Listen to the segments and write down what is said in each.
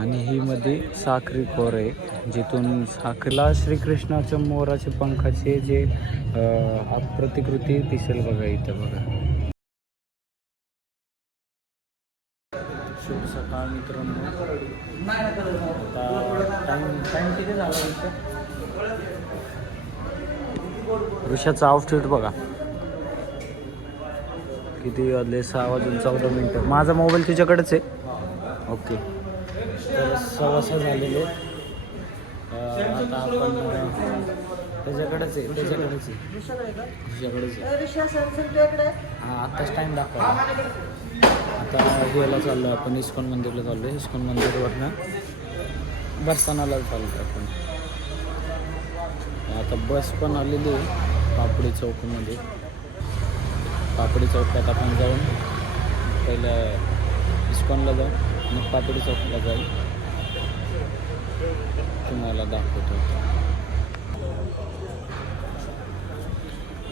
आणि ही मध्ये साखरी खोर आहे, जिथून साखरेला श्रीकृष्णाच्या मोराचे पंखाचे जे प्रतिकृती दिसेल बघा इथं बघा. शुभ सकाळ मित्रांनो. टाइम किती झाला ऋषाचा आउटफिट बघा किती वाजले, 6:14 माझा मोबाईल तुझ्याकडेच आहे. ओके, तर 6:15 झालेले. आता आपण त्याच्याकडेच आहे हां, आत्ताच टाईम दाखवा. आता ह्याला चाललो आपण, इस्कॉन मंदिरला चाललो आहे. इस्कॉन मंदिरवरनं बरसानाला चाललो आपण. आता बस पण आलेली आहे पापडी चौकमध्ये. पापडी चौकात आपण जाऊन पहिलं इस्कॉनला जाऊ, मग पापडी चौकला जाऊ, तुम्हाला दाखवतो.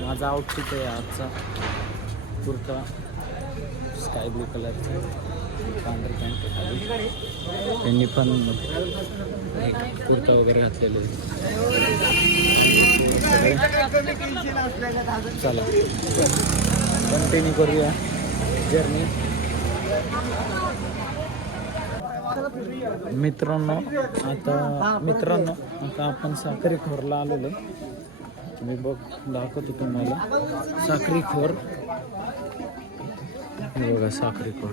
माझा आउटफिट आहे आजचा कुर्ता स्काय ब्लू कलरचा, पांढरी पॅन्ट खाली. त्यांनी पण एक कुर्ता वगैरे घातलेले. चला कंटिन्यू करूया जर्नी. मित्रांनो आता आपण साखरी खोरला आलेलो. मी दाखवतो तुम्हाला साखरी खोर. हे बघा साखरी खोर.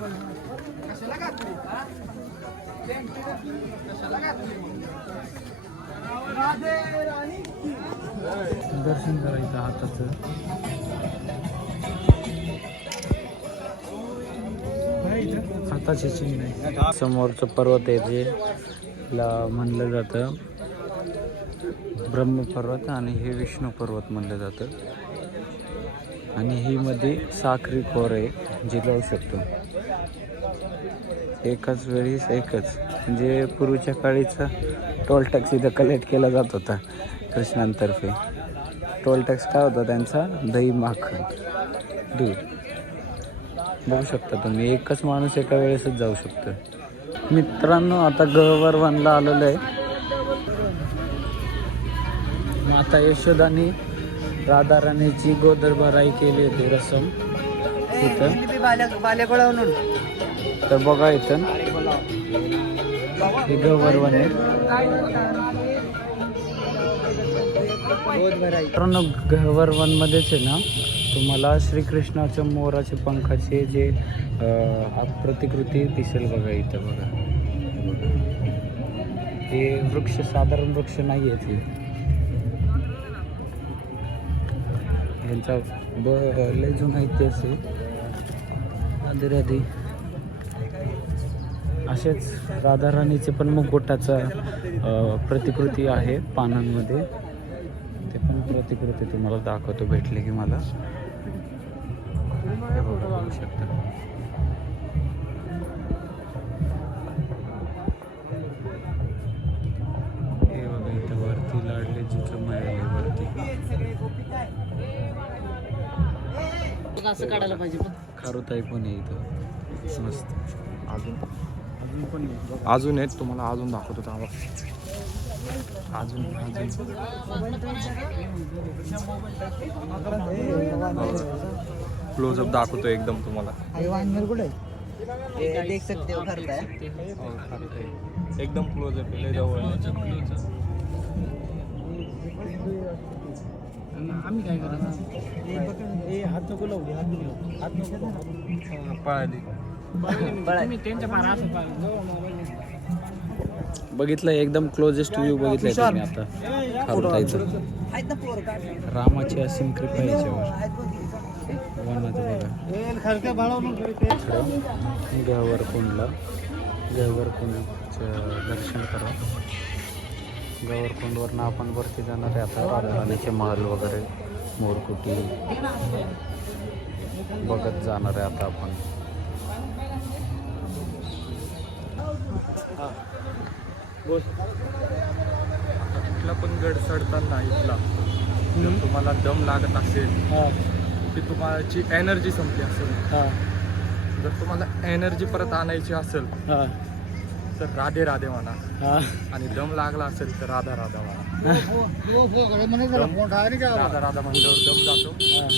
दर्शन करायचं हाताचं. हाताचे चिन्ह आहे. समोरचं पर्वत आहे जे म्हणलं जातं ब्रह्मपर्वत, आणि हे विष्णू पर्वत म्हणलं जातं. आणि ही मध्ये साखरी खोर आहे जी लावू शकतो एकाच वेळी एकच. म्हणजे पूर्वीच्या काळीचा टोल टॅक्स इथं कलेक्ट केला जात होता कृष्णांतर्फे. टोल टॅक्स काय होता त्यांचा? दही, माखन, दूध. बघू शकता तुम्ही, एकच माणूस एका वेळेसच जाऊ शकतो. मित्रांनो आता गहवरवनला आलेलो आहे. माता यशोदानी राधा राणीची गोदर भराई केली होती रसम इथं. तर बघा इथं हे गहवरवन आहे. मित्रांनो गहवरवनमध्येच आहे ना तुम्हाला श्रीकृष्णाच्या मोराचे पंखाचे जे प्रतिकृती दिसेल बघा इथं बघा. हे वृक्ष साधारण वृक्ष नाही आहे ते. यांचा लय जुना इतिहास आहे. आधी असेच राधाराणीचे पण मुकुटाचा प्रतिकृती आहे पानांमध्ये. ते पण प्रतिकृती तुम्हाला दाखवतो भेटले की मला. हे बघू शकता. हे बघा इथं वरती लाडलेजीचं महल आहे वरती. असं काढायला पाहिजे. खारुताई पण आहे इथं मस्त. अजून पण अजून आहेत, तुम्हाला अजून दाखवतो थांबा. अजून क्लोजअप दाखवतो एकदम तुम्हाला. एकदम क्लोजअप आहे, जवळ. आम्ही काय करायचं? हात नको लावू, हात नको पळाली. बघितलं एकदम क्लोजेस्ट व्ह्यू बघितलाय तुम्ही आता खारुताईचं. रामाची असीम कृपा याच्यावर. गहवरकुंडचं दर्शन करा. गहवरकुंडवरनं आपण वरती जाणार आहे आता. राधाराणीचे महल वगैरे मोरकुटी बघत जाणार आहे आता आपण. कुठला पण गड चढताना इथला जर तुम्हाला दम लागत असेल की तुम्हाची एनर्जी संपली असेल जर तुम्हाला एनर्जी परत आणायची असेल हां तर राधे राधे म्हणा, हां आणि दम लागला असेल तर राधा राधा म्हणा. राधा राधा म्हणल्यावर दम जातो,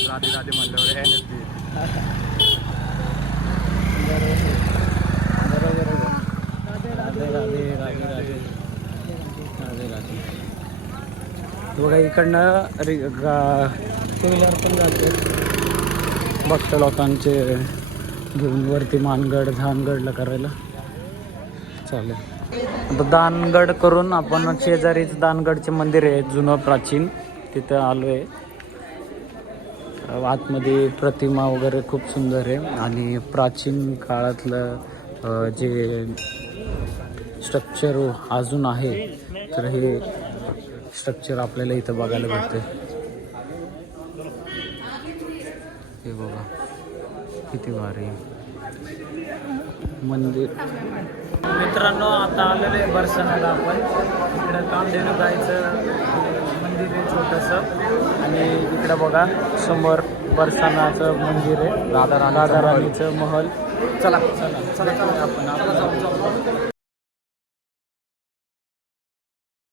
राधे राधे म्हणल्यावर एनर्जी येते. बरोबर राधे राधे राधे राधे राधे राधे. बघा इकडनं टू व्हीलर पण जाते भक्त लोकांचे घेऊन वरती मानगड धानगडला करायला. चालेल, आता दानगड करून आपण शेजारीच दानगडचे मंदिर आहे जुनं प्राचीन, तिथं आलो आहे. आतमध्ये प्रतिमा वगैरे खूप सुंदर आहे आणि प्राचीन काळातलं जे स्ट्रक्चर अजून आहे तर हे स्ट्रक्चर आपल्याला इथं बघायला भेटते. हे बघा किती भारी मंदिर. मित्रांनो आता आलेलं आहे बरसाण्याला आपण. इकडं कामधेनू गायचं मंदिर आहे छोटंसं आणि इकडं बघा समोर बरसाण्याचं मंदिर आहे, राधा राणीचं महल. चला चला चला आपण